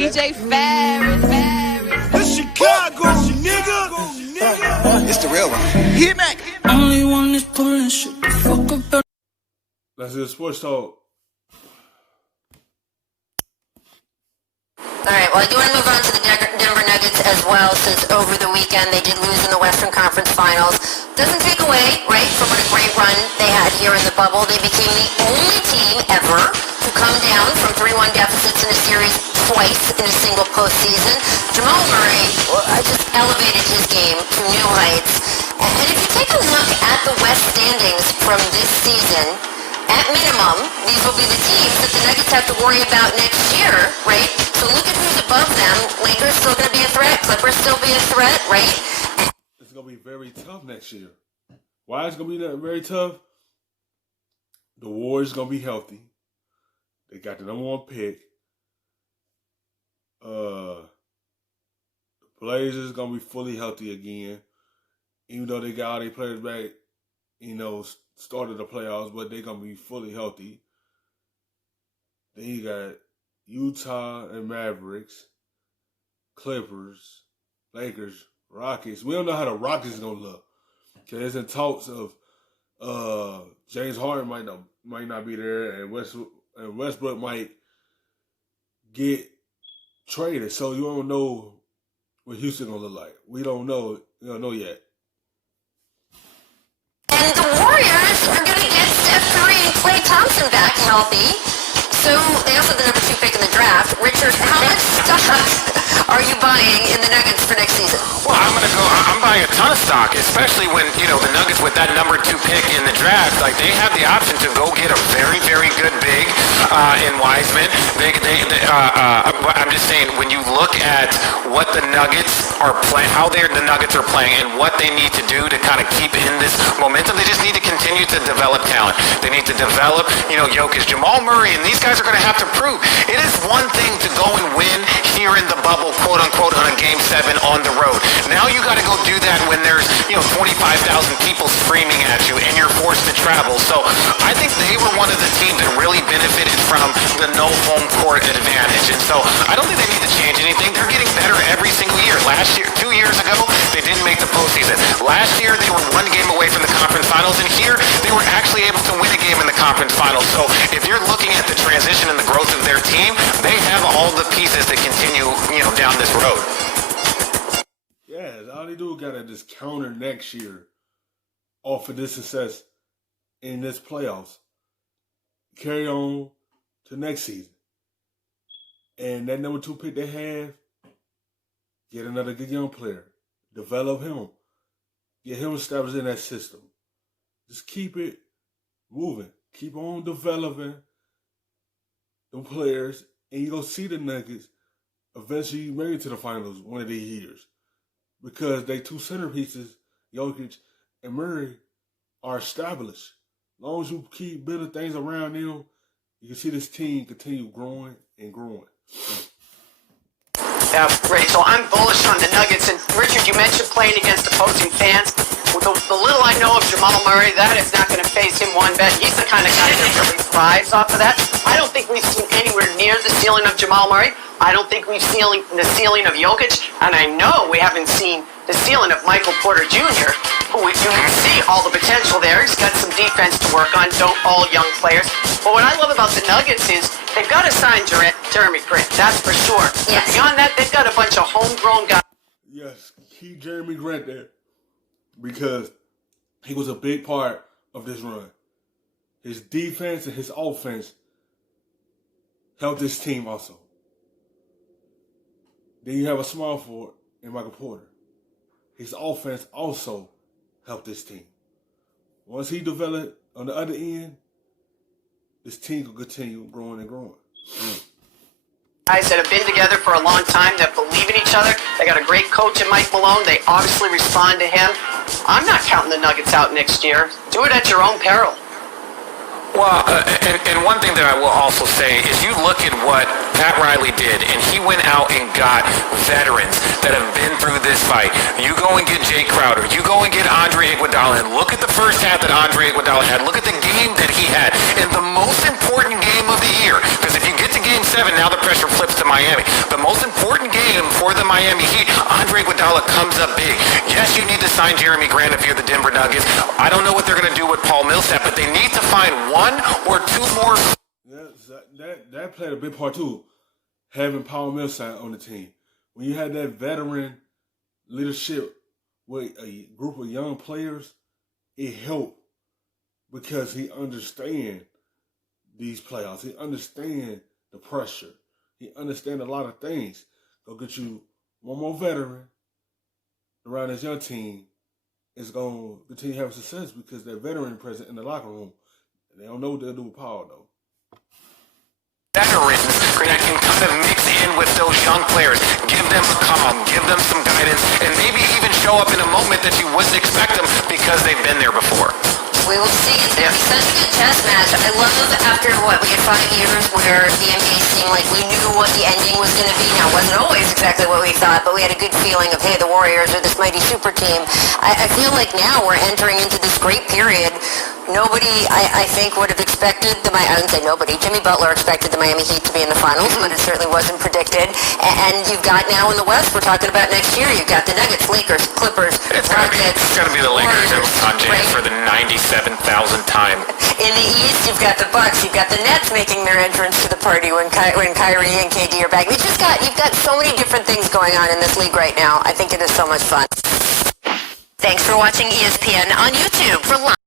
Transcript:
DJ Ferris. It's Chicago, nigga. It's the real one. Hit me. Only one is pulling shit the fuck up. Let's do sports talk. Alright, well I do want to move on to the Denver Nuggets as well, since over the weekend they did lose in the Western Conference Finals. Doesn't take away, right, from what a great run they had here in the bubble. They became the only team ever to come down from 3-1 deficits in a series twice in a single postseason. Jamal Murray just elevated his game to new heights. And if you take a look at the West standings from this season, at minimum, these will be the teams that the Nuggets have to worry about next year, right? So look at who's above them. Lakers still going to be a threat. Clippers still be a threat, right? It's going to be very tough next year. Why it's going to be very tough? The Warriors going to be healthy. They got the number one pick. The Blazers going to be fully healthy again. Even though they got all their players back, started the playoffs, but they're going to be fully healthy. Then you got Utah and Mavericks, Clippers, Lakers, Rockets. We don't know how the Rockets is going to look. Because there's in talks of James Harden might not be there, and Westbrook might get traded. So you don't know what Houston going to look like. We don't know. We don't know yet. And the Warriors are going to get Steph Curry and Klay Thompson back healthy. So they also have the number 2 pick in the draft. Richard, how much stock are you buying in the Nuggets for next season? Well, I'm buying a ton of stock, especially when, the Nuggets with that number 2 pick in the draft, like they have the option to go get a very, very good big in Wiseman. I'm just saying, when you look at what the Nuggets are playing, how the Nuggets are playing and what they need to do to kind of keep in this momentum, they just need to continue to develop talent. They need to develop, Jokic, Jamal Murray, and these guys are going to have to prove. It is one thing to go and win here in the bubble, quote unquote, on a Game 7 on the road. Now you got to go do that when there's 25,000 people screaming at you and you're forced to travel. So I think they were one of the teams that really benefited from the no home court advantage. And so I don't think they need to change anything. They're getting better every single year. Last year, 2 years ago, they didn't make the postseason. Last year they were 1 game away from the conference finals, and here they were actually able to win a game in the conference finals. So if you're looking at the transition and the growth of their team, they have all the pieces to continue, down this road. Yeah, all they do got to just counter next year off of this success in this playoffs. Carry on to next season. And that number 2 pick they have, get another good young player. Develop him. Get him established in that system. Just keep it moving. Keep on developing the players, and you're going to see the Nuggets eventually make it to the finals one of these years. Because they 2 centerpieces, Jokic and Murray, are established. As long as you keep building things around them, you can see this team continue growing and growing. Yeah, great. So I'm bullish on the Nuggets. And Richard, you mentioned playing against opposing fans. With the little I know of Jamal Murray, that is not going to phase him one bit. He's the kind of guy that really thrives off of that. I don't think we've seen anywhere near the ceiling of Jamal Murray. I don't think we've seen the ceiling of Jokic. And I know we haven't seen the ceiling of Michael Porter Jr., who you can see all the potential there. He's got some defense to work on, all young players. But what I love about the Nuggets is they've got to sign Jeremy Grant, that's for sure. Yes. Beyond that, they've got a bunch of homegrown guys. Yes, keep Jeremy Grant there because he was a big part of this run. His defense and his offense helped this team also. Then you have a small forward in Michael Porter. His offense also helped this team. Once he developed on the other end, this team will continue growing and growing. Guys that have been together for a long time, that believe in each other. They got a great coach in Mike Malone. They obviously respond to him. I'm not counting the Nuggets out next year. Do it at your own peril. Well, and one thing that I will also say is you look at what Pat Riley did, and he went out and got veterans that have been through this fight. You go and get Jay Crowder. You go and get Andre Iguodala, and look at the first half that Andre Iguodala had. Look at the game that he had in the most important game of the year. Because if you get to game Game 7, now the pressure flips to Miami. The most important game for the Miami Heat, Andre Iguodala comes up big. Yes, you need to sign Jeremy Grant if you're the Denver Nuggets. I don't know what they're going to do with Paul Millsap, but they need to find one or two more. Yeah, that played a big part too, having Paul Millsap on the team. When you had that veteran leadership with a group of young players, it helped because he understands these playoffs. He understands the pressure. He understands a lot of things. Go get you one more veteran around this young team. It's going to continue having success because that veteran present in the locker room. They don't know what they'll do with Paul, though. Veterans that can kind of mix in with those young players, give them a calm, give them some guidance, and maybe even show up in a moment that you wouldn't expect them because they've been there before. We will see. It's going to be such a good chess match. I love after, we had 5 years where the NBA seemed like we knew what the ending was going to be. Now, it wasn't always exactly what we thought, but we had a good feeling of, hey, the Warriors are this mighty super team. I feel like now we're entering into this great period. Nobody, I think, would have expected I wouldn't say nobody. Jimmy Butler expected the Miami Heat to be in the finals, but it certainly wasn't predicted. And you've got now in the West, we're talking about next year, you've got the Nuggets, Lakers, Clippers, Rockets. It's going to be the Lakers and LeBron James for the 97,000th time. In the East, you've got the Bucks, you've got the Nets making their entrance to the party when Kyrie and KD are back. You've got so many different things going on in this league right now. I think it is so much fun. Thanks for watching ESPN on YouTube. For